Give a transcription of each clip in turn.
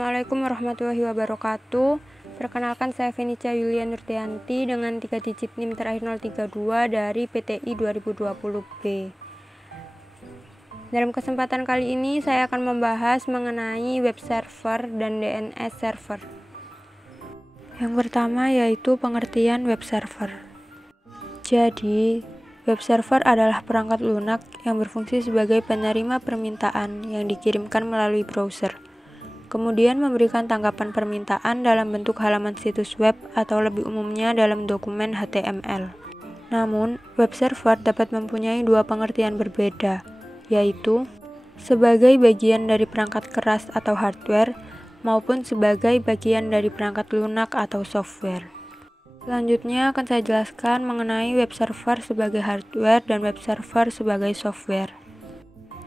Assalamualaikum warahmatullahi wabarakatuh. Perkenalkan, saya Venica Yulia Nurtianti dengan 3 digit NIM terakhir 032 dari PTI 2020B. Dalam kesempatan kali ini saya akan membahas mengenai web server dan DNS server. Yang pertama yaitu pengertian web server. Jadi, web server adalah perangkat lunak yang berfungsi sebagai penerima permintaan yang dikirimkan melalui browser, kemudian memberikan tanggapan permintaan dalam bentuk halaman situs web atau lebih umumnya dalam dokumen HTML. Namun, web server dapat mempunyai dua pengertian berbeda, yaitu sebagai bagian dari perangkat keras atau hardware maupun sebagai bagian dari perangkat lunak atau software. Selanjutnya akan saya jelaskan mengenai web server sebagai hardware dan web server sebagai software.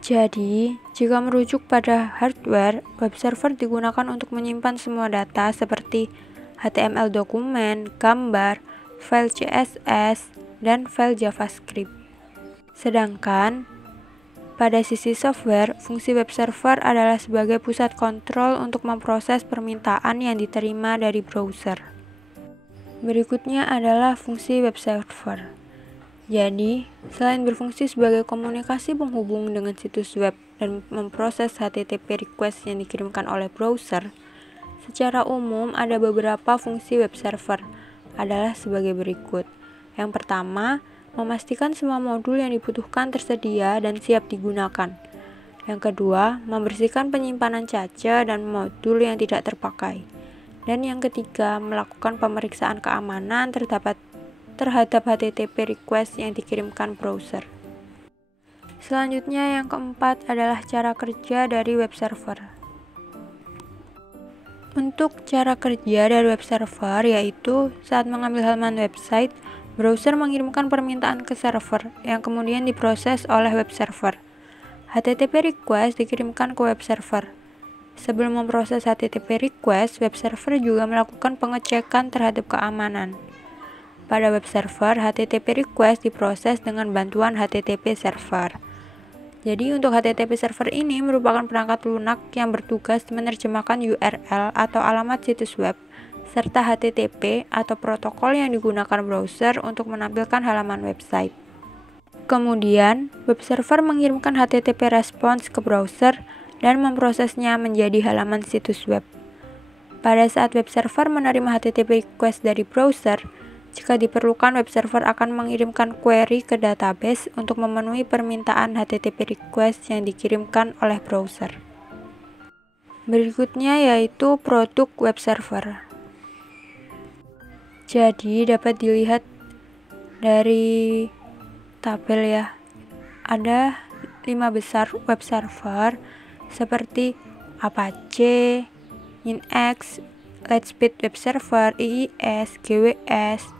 Jadi, jika merujuk pada hardware, web server digunakan untuk menyimpan semua data seperti HTML dokumen, gambar, file CSS, dan file JavaScript. Sedangkan, pada sisi software, fungsi web server adalah sebagai pusat kontrol untuk memproses permintaan yang diterima dari browser. Berikutnya adalah fungsi web server. Jadi, selain berfungsi sebagai komunikasi penghubung dengan situs web dan memproses HTTP request yang dikirimkan oleh browser, secara umum ada beberapa fungsi web server adalah sebagai berikut. Yang pertama, memastikan semua modul yang dibutuhkan tersedia dan siap digunakan. Yang kedua, membersihkan penyimpanan cache dan modul yang tidak terpakai. Dan yang ketiga, melakukan pemeriksaan keamanan terhadap HTTP request yang dikirimkan browser. Selanjutnya yang keempat adalah cara kerja dari web server. Untuk cara kerja dari web server yaitu saat mengambil halaman website, browser mengirimkan permintaan ke server yang kemudian diproses oleh web server. HTTP request dikirimkan ke web server. Sebelum memproses HTTP request, web server juga melakukan pengecekan terhadap keamanan. Pada web server, HTTP request diproses dengan bantuan HTTP server. Jadi untuk HTTP server ini merupakan perangkat lunak yang bertugas menerjemahkan URL atau alamat situs web, serta HTTP atau protokol yang digunakan browser untuk menampilkan halaman website. Kemudian, web server mengirimkan HTTP response ke browser dan memprosesnya menjadi halaman situs web. Pada saat web server menerima HTTP request dari browser, jika diperlukan, web server akan mengirimkan query ke database untuk memenuhi permintaan HTTP request yang dikirimkan oleh browser. Berikutnya yaitu produk web server. Jadi dapat dilihat dari tabel ya. Ada 5 besar web server seperti Apache, Nginx, Lightspeed Web Server, IIS, GWS,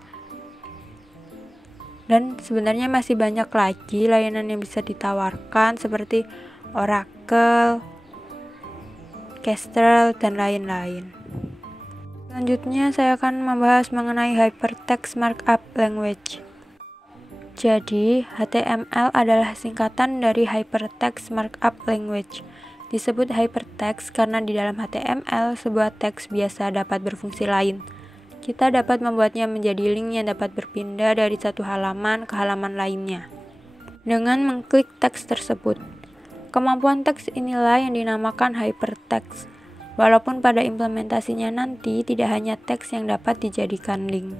dan sebenarnya masih banyak lagi layanan yang bisa ditawarkan seperti Oracle, Kestrel, dan lain-lain. Selanjutnya saya akan membahas mengenai Hypertext Markup Language. Jadi, HTML adalah singkatan dari Hypertext Markup Language. Disebut hypertext karena di dalam HTML sebuah teks biasa dapat berfungsi lain. Kita dapat membuatnya menjadi link yang dapat berpindah dari satu halaman ke halaman lainnya dengan mengklik teks tersebut. Kemampuan teks inilah yang dinamakan hypertext, walaupun pada implementasinya nanti tidak hanya teks yang dapat dijadikan link.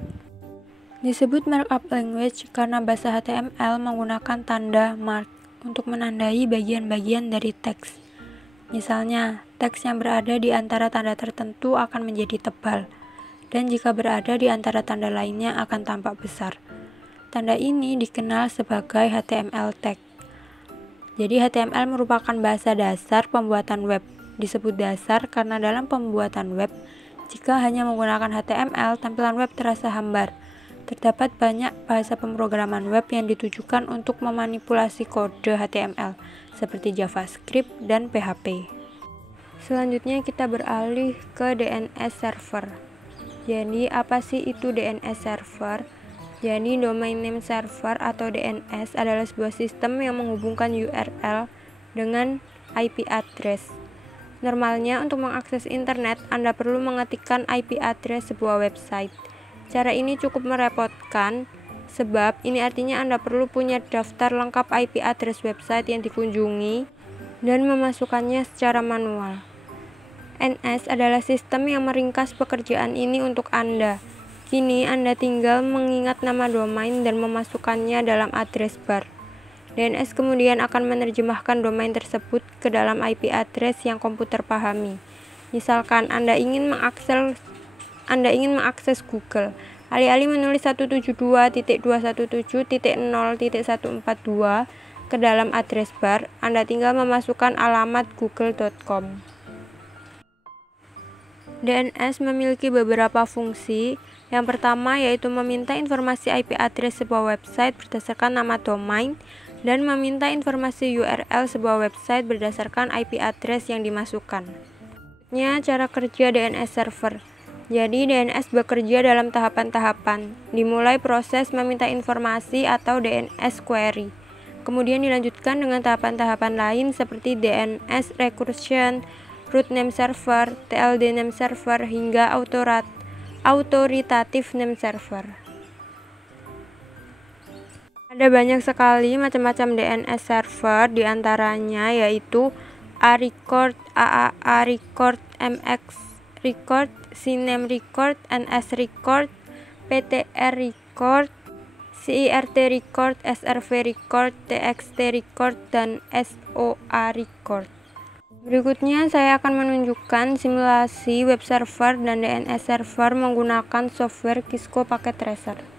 Disebut markup language karena bahasa HTML menggunakan tanda mark untuk menandai bagian-bagian dari teks. Misalnya, teks yang berada di antara tanda tertentu akan menjadi tebal, dan jika berada di antara tanda lainnya akan tampak besar. Tanda ini dikenal sebagai HTML tag. Jadi HTML merupakan bahasa dasar pembuatan web. Disebut dasar karena dalam pembuatan web, jika hanya menggunakan HTML, tampilan web terasa hambar. Terdapat banyak bahasa pemrograman web yang ditujukan untuk memanipulasi kode HTML, seperti JavaScript dan PHP. Selanjutnya kita beralih ke DNS server. Jadi apa sih itu DNS server? Jadi domain name server atau DNS adalah sebuah sistem yang menghubungkan URL dengan IP address. Normalnya, untuk mengakses internet, Anda perlu mengetikkan IP address sebuah website. Cara ini cukup merepotkan, sebab ini artinya Anda perlu punya daftar lengkap IP address website yang dikunjungi dan memasukkannya secara manual. NS adalah sistem yang meringkas pekerjaan ini untuk Anda. Kini Anda tinggal mengingat nama domain dan memasukkannya dalam address bar. DNS kemudian akan menerjemahkan domain tersebut ke dalam IP address yang komputer pahami. Misalkan Anda ingin mengakses Google. Alih-alih menulis 172.217.0.142 ke dalam address bar, Anda tinggal memasukkan alamat google.com. DNS memiliki beberapa fungsi. Yang pertama yaitu meminta informasi IP address sebuah website berdasarkan nama domain dan meminta informasi URL sebuah website berdasarkan IP address yang dimasukkan. Selanjutnya, cara kerja DNS server. Jadi, DNS bekerja dalam tahapan-tahapan. Dimulai proses meminta informasi atau DNS query. Kemudian dilanjutkan dengan tahapan-tahapan lain seperti DNS recursion, root name server, TLD name server, hingga authoritative name server. Ada banyak sekali macam-macam DNS server, diantaranya yaitu A-Record, AAA Record, MX Record, CNAME Record, NS Record, PTR Record, CIRT Record, SRV Record, TXT Record, dan SOA Record. Berikutnya saya akan menunjukkan simulasi web server dan DNS server menggunakan software Kisco Packet Tracer.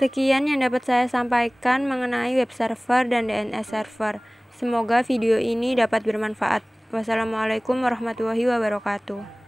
Sekian yang dapat saya sampaikan mengenai web server dan DNS server. Semoga video ini dapat bermanfaat. Wassalamualaikum warahmatullahi wabarakatuh.